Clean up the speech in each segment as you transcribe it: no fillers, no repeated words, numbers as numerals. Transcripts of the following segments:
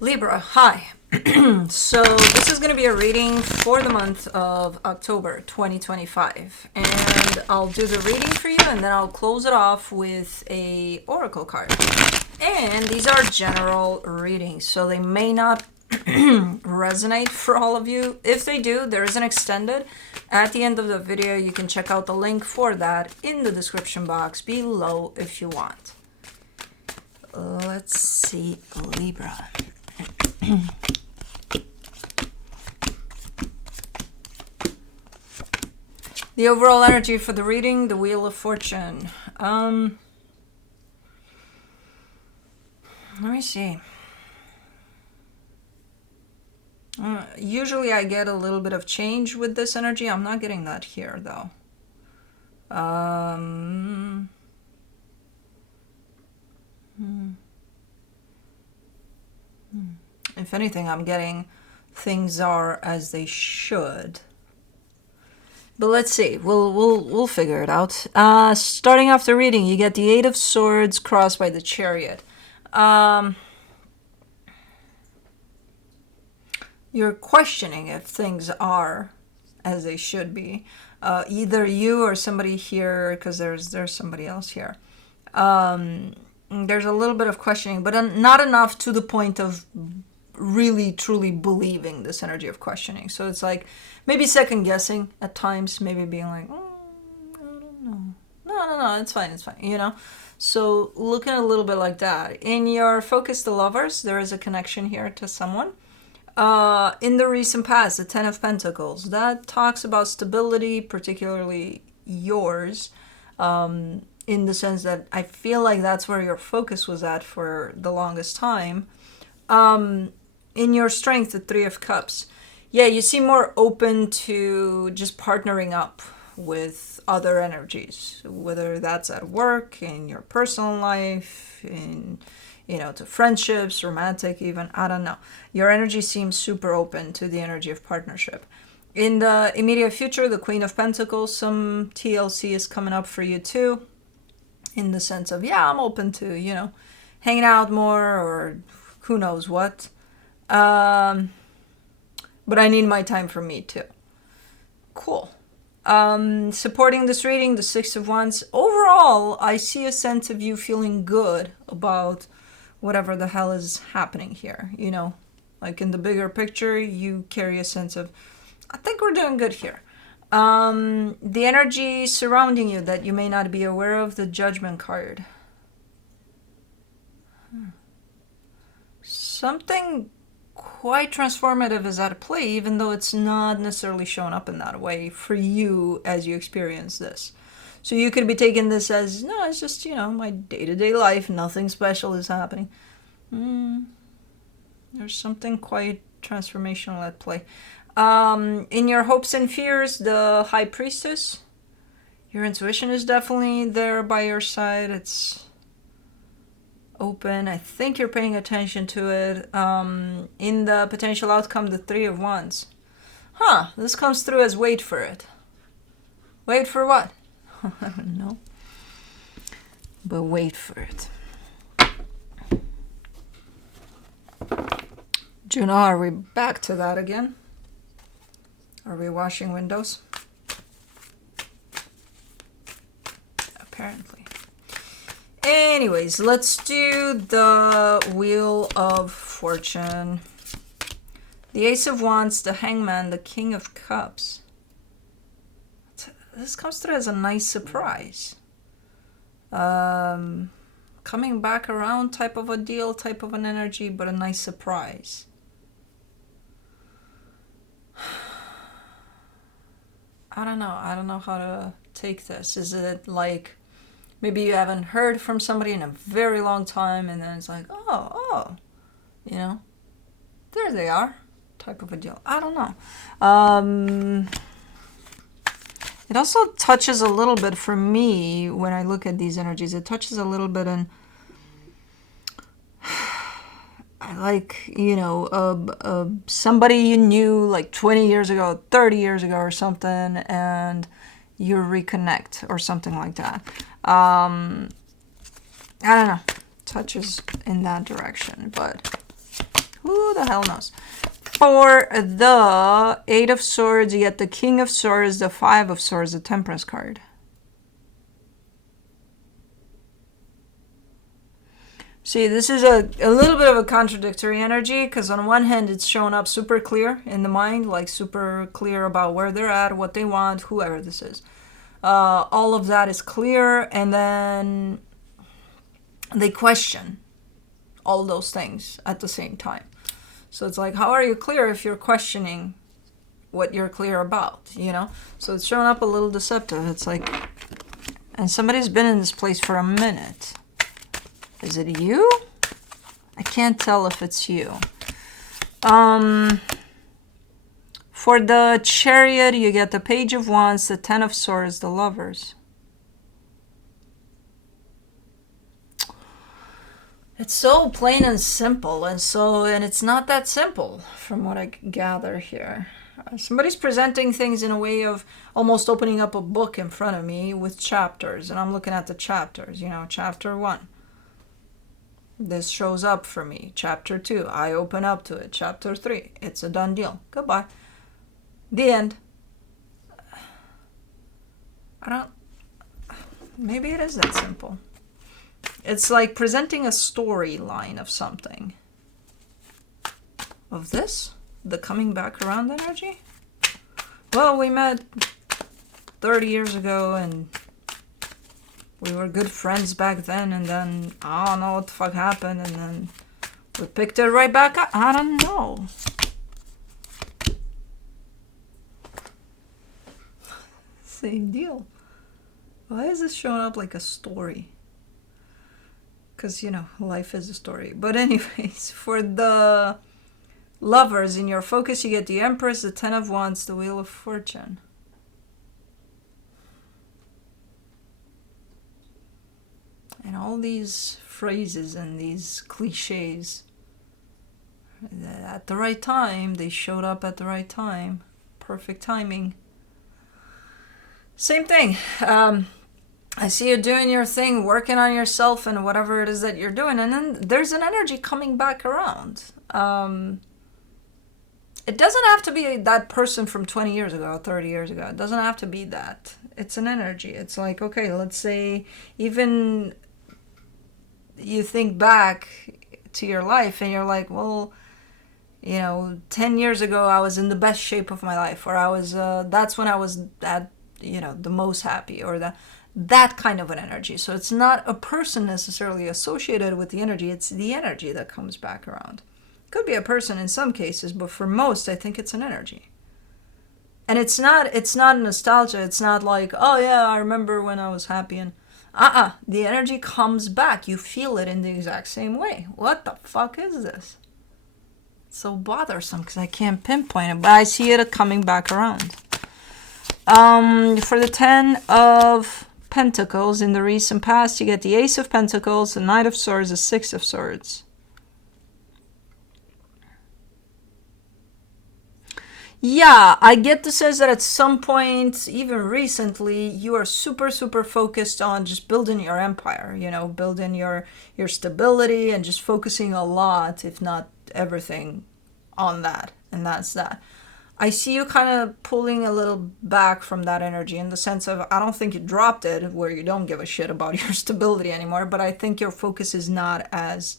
Libra, hi. So this is going to be a reading for the month of October 2025. And I'll do the reading for you and then I'll close it off with a oracle card. And these are general readings, so they may not resonate for all of you. If they do, there is an extended. At the end of the video, you can check out the link for that in the description box below if you want. Let's see, Libra. The overall energy for the reading, the Wheel of Fortune. Let me see. Usually I get a little bit of change with this energy. I'm not getting that here, though. If anything, I'm getting things are as they should. But let's see. We'll figure it out. Starting off the reading, you get the Eight of Swords crossed by the Chariot. You're questioning if things are as they should be. Either you or somebody here, because there's somebody else here. There's a little bit of questioning, but not enough to the point of really truly believing this energy of questioning. So it's like maybe second guessing at times, maybe being like, I don't know. No, it's fine, you know? So looking a little bit like that. In your focus to lovers, there is a connection here to someone. In the recent past, the Ten of Pentacles, that talks about stability, particularly yours, in the sense that I feel like that's where your focus was at for the longest time. In your strength, the Three of Cups, yeah, you seem more open to just partnering up with other energies, whether that's at work, in your personal life, in, to friendships, romantic even, I don't know. Your energy seems super open to the energy of partnership. In the immediate future, the Queen of Pentacles, some TLC is coming up for you too, in the sense of, yeah, I'm open to, hanging out more or who knows what. But I need my time for me too. Cool. Supporting this reading, the Six of Wands. Overall, I see a sense of you feeling good about whatever the hell is happening here. Like in the bigger picture, you carry a sense of, I think we're doing good here. The energy surrounding you that you may not be aware of, the Judgment card. Something quite transformative is at play, even though it's not necessarily shown up in that way for you as you experience this. So you could be taking this as, no, it's just, my day-to-day life, nothing special is happening. There's something quite transformational at play. In your hopes and fears, the High Priestess, your intuition is definitely there by your side. It's open. I think you're paying attention to it. In the potential outcome, the Three of Wands. This comes through as wait for it. Wait for what? I don't know. But wait for it. Juno, are we back to that again? Are we washing windows? Apparently. Anyways, let's do the Wheel of Fortune. The Ace of Wands, the Hangman, the King of Cups. This comes through as a nice surprise. Coming back around type of a deal, type of an energy, but a nice surprise. I don't know how to take this. Is it like maybe you haven't heard from somebody in a very long time, and then it's like, oh, there they are, type of a deal. I don't know. It also touches a little bit for me when I look at these energies. It touches a little bit on, like, somebody you knew like 20 years ago, 30 years ago or something, and you reconnect or something like that. I don't know. Touches in that direction, but Who the hell knows? For the 8 of Swords, you get the King of Swords, the 5 of Swords, the Temperance card. See, this is a little bit of a contradictory energy, because on one hand, it's showing up super clear in the mind, like super clear about where they're at, what they want, whoever this is. All of that is clear, and then they question all those things at the same time. So it's like, how are you clear if you're questioning what you're clear about, you know? So it's showing up a little deceptive. It's like, and somebody's been in this place for a minute. Is it you? I can't tell if it's you. For the Chariot, you get the Page of Wands, the 10 of Swords, the Lovers. It's so plain and simple, and it's not that simple from what I gather here. Somebody's presenting things in a way of almost opening up a book in front of me with chapters, and I'm looking at the chapters, you know, chapter 1. This shows up for me. Chapter 2, I open up to it. Chapter 3, it's a done deal. Goodbye. The end. Maybe it is that simple. It's like presenting a storyline of something. Of this? The coming back around energy? Well, we met 30 years ago and we were good friends back then, and then I don't know what the fuck happened, and then we picked it right back up. I don't know. Same deal. Why is this showing up like a story? Because, you know, life is a story. But anyways, for the Lovers, in your focus, you get the Empress, the 10 of Wands, the Wheel of Fortune. And all these phrases and these cliches, at the right time, they showed up at the right time. Perfect timing. Same thing. I see you doing your thing, working on yourself and whatever it is that you're doing. And then there's an energy coming back around. It doesn't have to be that person from 20 years ago, 30 years ago. It doesn't have to be that. It's an energy. It's like, okay, let's say even you think back to your life and you're like, well, you know, 10 years ago I was in the best shape of my life, or I was that's when I was at, you know, the most happy, or that kind of an energy. So it's not a person necessarily associated with the energy, it's the energy that comes back around. Could be a person in some cases, but for most I think it's an energy. And it's not nostalgia. It's not like, oh yeah, I remember when I was happy, and the energy comes back. You feel it in the exact same way. What the fuck is this? It's so bothersome because I can't pinpoint it, but I see it coming back around. For the 10 of Pentacles, in the recent past, you get the Ace of Pentacles, the Knight of Swords, the 6 of Swords. Yeah, I get the sense that at some point, even recently, you are super, super focused on just building your empire, you know, building your stability and just focusing a lot, if not everything, on that. And that's that. I see you kind of pulling a little back from that energy in the sense of, I don't think you dropped it where you don't give a shit about your stability anymore, but I think your focus is not as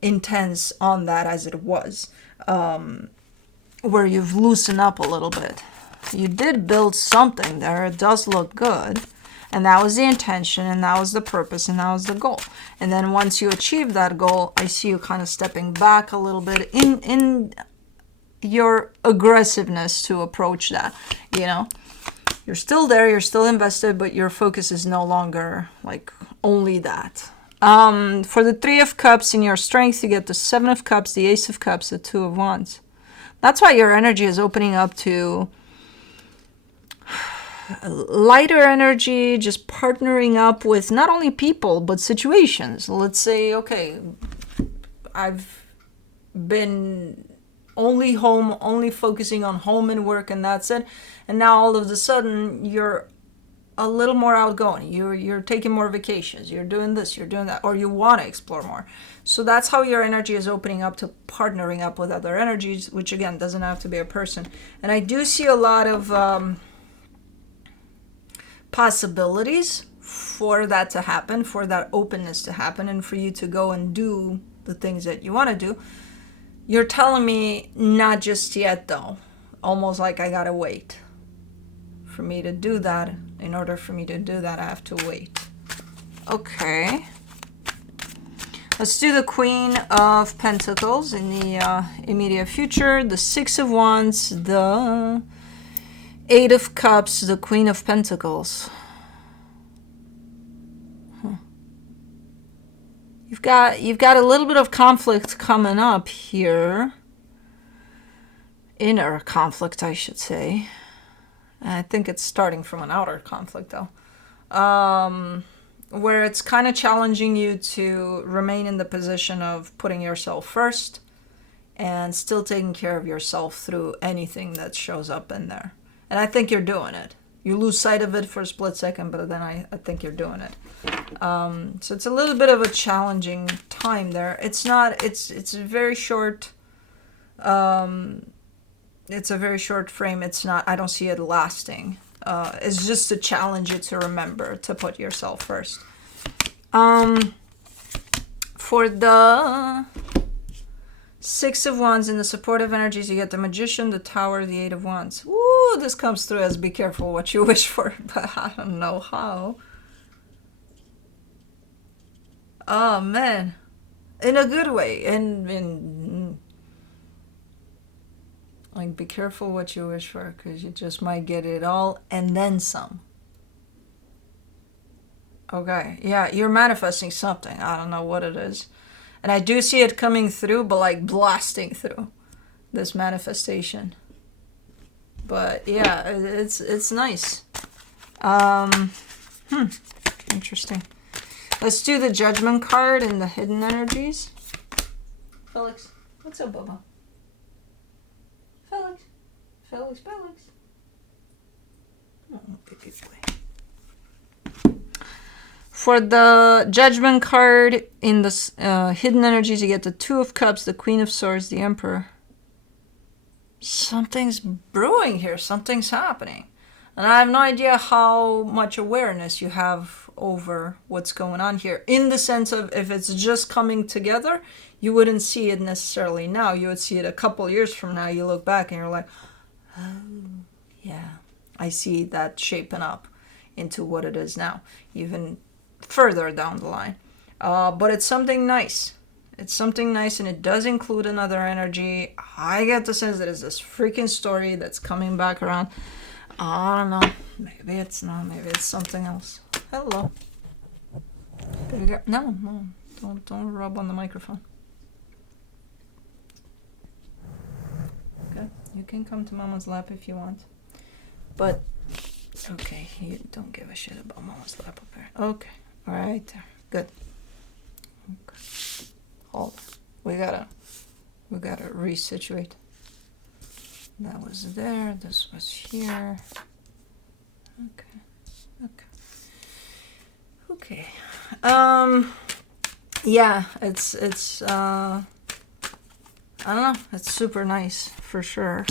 intense on that as it was. Where you've loosened up a little bit. You did build something there. It does look good. And that was the intention, and that was the purpose, and that was the goal. And then once you achieve that goal, I see you kind of stepping back a little bit in your aggressiveness to approach that, you know? You're still there, you're still invested, but your focus is no longer like only that. For the 3 of Cups, in your strength, you get the 7 of Cups, the Ace of Cups, the 2 of Wands. That's why your energy is opening up to lighter energy, just partnering up with not only people, but situations. Let's say, okay, I've been only home, only focusing on home and work, and that's it. And now all of a sudden, you're a little more outgoing. You're taking more vacations. You're doing this, you're doing that, or you want to explore more. So that's how your energy is opening up to partnering up with other energies, which again doesn't have to be a person. And I do see a lot of possibilities for that to happen, for that openness to happen, and for you to go and do the things that you want to do. You're telling me not just yet though, almost like I gotta wait. For me to do that, in order for me to do that, I have to wait. Okay. Let's do the Queen of Pentacles in the immediate future, the Six of Wands, the Eight of Cups, the Queen of Pentacles. You've got a little bit of conflict coming up here. Inner conflict, I should say. I think it's starting from an outer conflict, though, where it's kind of challenging you to remain in the position of putting yourself first and still taking care of yourself through anything that shows up in there. And I think you're doing it. You lose sight of it for a split second, but then I think you're doing it. So it's a little bit of a challenging time there. It's a very short... it's a very short frame. It's not, I don't see it lasting. It's just to challenge you to remember to put yourself first. For the Six of Wands in the supportive energies, you get the Magician, the Tower, the Eight of Wands. Ooh, this comes through as be careful what you wish for, but I don't know how. Oh, man. In a good way. Like, be careful what you wish for, because you just might get it all and then some. Okay, yeah, you're manifesting something. I don't know what it is. And I do see it coming through, but like blasting through this manifestation. But yeah, it's nice. Interesting. Let's do the Judgment card and the hidden energies. Felix, what's up, Bubba? Felix. Oh, baby boy. For the Judgment card in the hidden energies, you get the Two of Cups, the Queen of Swords, the Emperor. Something's brewing here. Something's happening. And I have no idea how much awareness you have over what's going on here. In the sense of, if it's just coming together, you wouldn't see it necessarily now. You would see it a couple years from now. You look back and you're like, oh, yeah, I see that shaping up into what it is now, even further down the line. But it's something nice. It's something nice, and it does include another energy. I get the sense that it's this freaking story that's coming back around. I don't know. Maybe it's not. Maybe it's something else. Hello. No. Don't rub on the microphone. Okay. You can come to Mama's lap if you want. But, okay, you don't give a shit about Mama's lap up there. Okay. Right there. Good. Okay. Hold on. We gotta resituate. That was there. This was here. Okay. Yeah, it's I don't know. It's super nice for sure.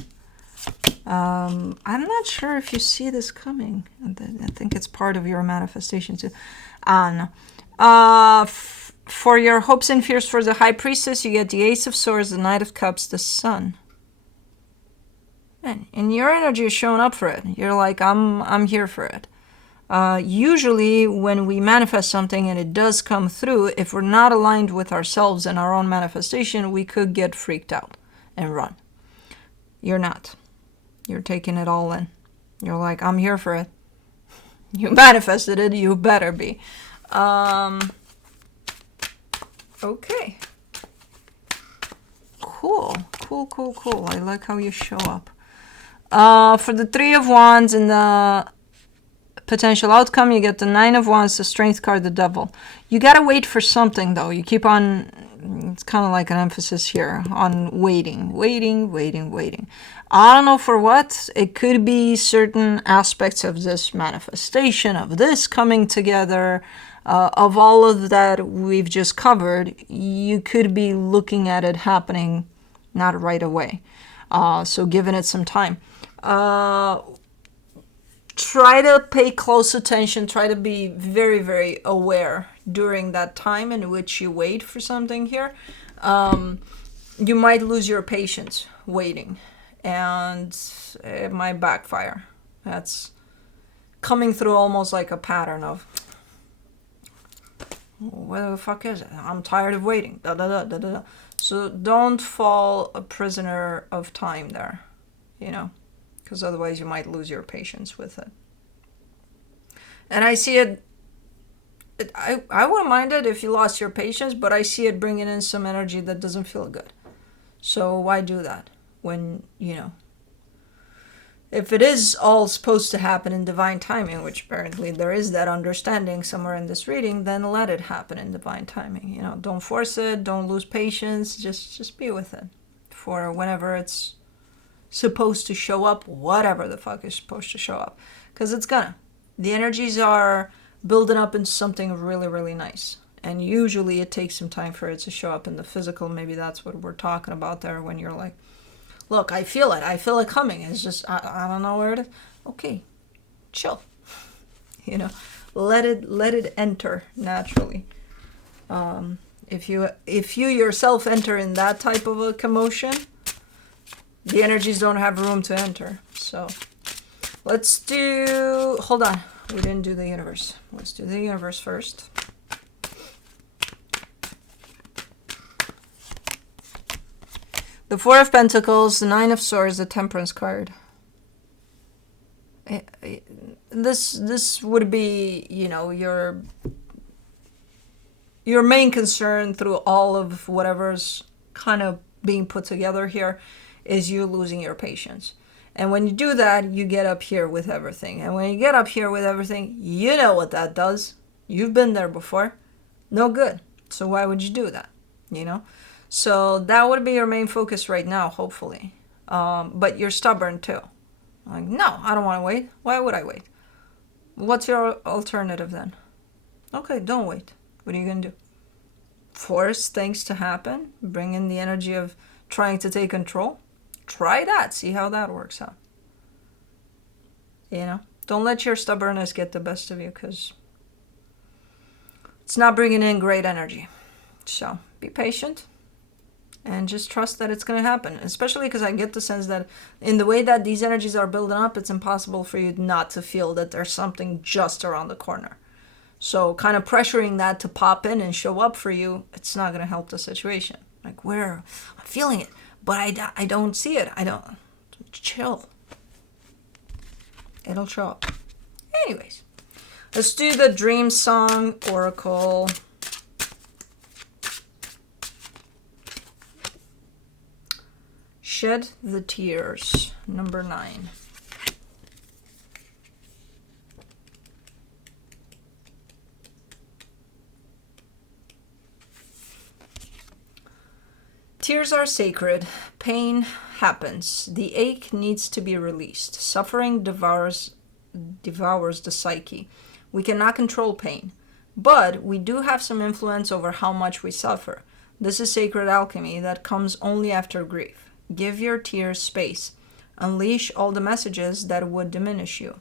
I'm not sure if you see this coming. I think it's part of your manifestation too. I don't know. For your hopes and fears for the High Priestess, you get the Ace of Swords, the Knight of Cups, the Sun. And your energy is showing up for it. You're like, I'm here for it. Usually when we manifest something and it does come through, if we're not aligned with ourselves and our own manifestation, we could get freaked out and run. You're not. You're taking it all in. You're like, I'm here for it. You manifested it, you better be. Okay. Cool. I like how you show up. For the Three of Wands and the potential outcome, you get the Nine of Wands, the Strength card, the Devil. You gotta wait for something, though. You keep on it's kind of like an emphasis here on waiting. I don't know for what. It could be certain aspects of this manifestation, of this coming together, of all of that we've just covered. You could be looking at it happening not right away. So giving it some time. Try to pay close attention. Try to be very, very aware during that time in which you wait for something here. You might lose your patience waiting, and it might backfire. That's coming through almost like a pattern of, where the fuck is it? I'm tired of waiting. Da, da, da, da, da. So don't fall a prisoner of time there, because otherwise you might lose your patience with it. And I see it, I wouldn't mind it if you lost your patience, but I see it bringing in some energy that doesn't feel good. So why do that when, if it is all supposed to happen in divine timing, which apparently there is that understanding somewhere in this reading, then let it happen in divine timing. Don't force it, don't lose patience, just be with it for whenever it's supposed to show up, whatever the fuck is supposed to show up, because it's gonna. The energies are building up into something really, really nice, and usually it takes some time for it to show up in the physical. Maybe that's what we're talking about there, when you're like, look, I feel it coming, it's just I don't know where it is. Okay, chill. Let it enter naturally. If you yourself enter in that type of a commotion, the energies don't have room to enter. So let's do, hold on, we didn't do the universe. Let's do the universe first. The Four of Pentacles, the Nine of Swords, the Temperance card. This would be, your main concern through all of whatever's kind of being put together here is you losing your patience. And when you do that, you get up here with everything. And when you get up here with everything, you know what that does. You've been there before. No good. So why would you do that? So that would be your main focus right now, hopefully. But you're stubborn too. Like, no, I don't want to wait. Why would I wait? What's your alternative then? Okay, don't wait. What are you going to do? Force things to happen? Bring in the energy of trying to take control? Try that. See how that works out. Don't let your stubbornness get the best of you, because it's not bringing in great energy. So be patient and just trust that it's going to happen, especially because I get the sense that in the way that these energies are building up, it's impossible for you not to feel that there's something just around the corner. So kind of pressuring that to pop in and show up for you, it's not going to help the situation. Like, I'm feeling it, but I don't see it. I don't. Chill. It'll show up. Anyways, let's do the Dream Song Oracle. Shed the Tears, number 9. Tears are sacred. Pain happens. The ache needs to be released. Suffering devours the psyche. We cannot control pain, but we do have some influence over how much we suffer. This is sacred alchemy that comes only after grief. Give your tears space. Unleash all the messages that would diminish you.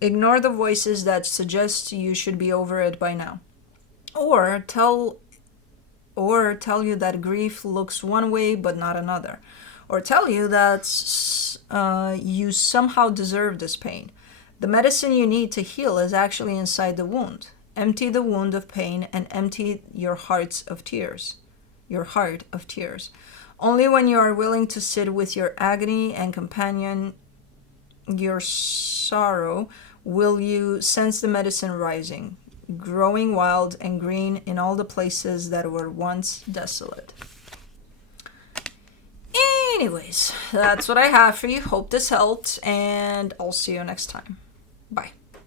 Ignore the voices that suggest you should be over it by now. Or tell you that grief looks one way but not another. Or tell you that you somehow deserve this pain. The medicine you need to heal is actually inside the wound. Empty the wound of pain and empty your heart of tears. Only when you are willing to sit with your agony and companion your sorrow will you sense the medicine rising, growing wild and green in all the places that were once desolate. Anyways, that's what I have for you. Hope this helped, and I'll see you next time. Bye.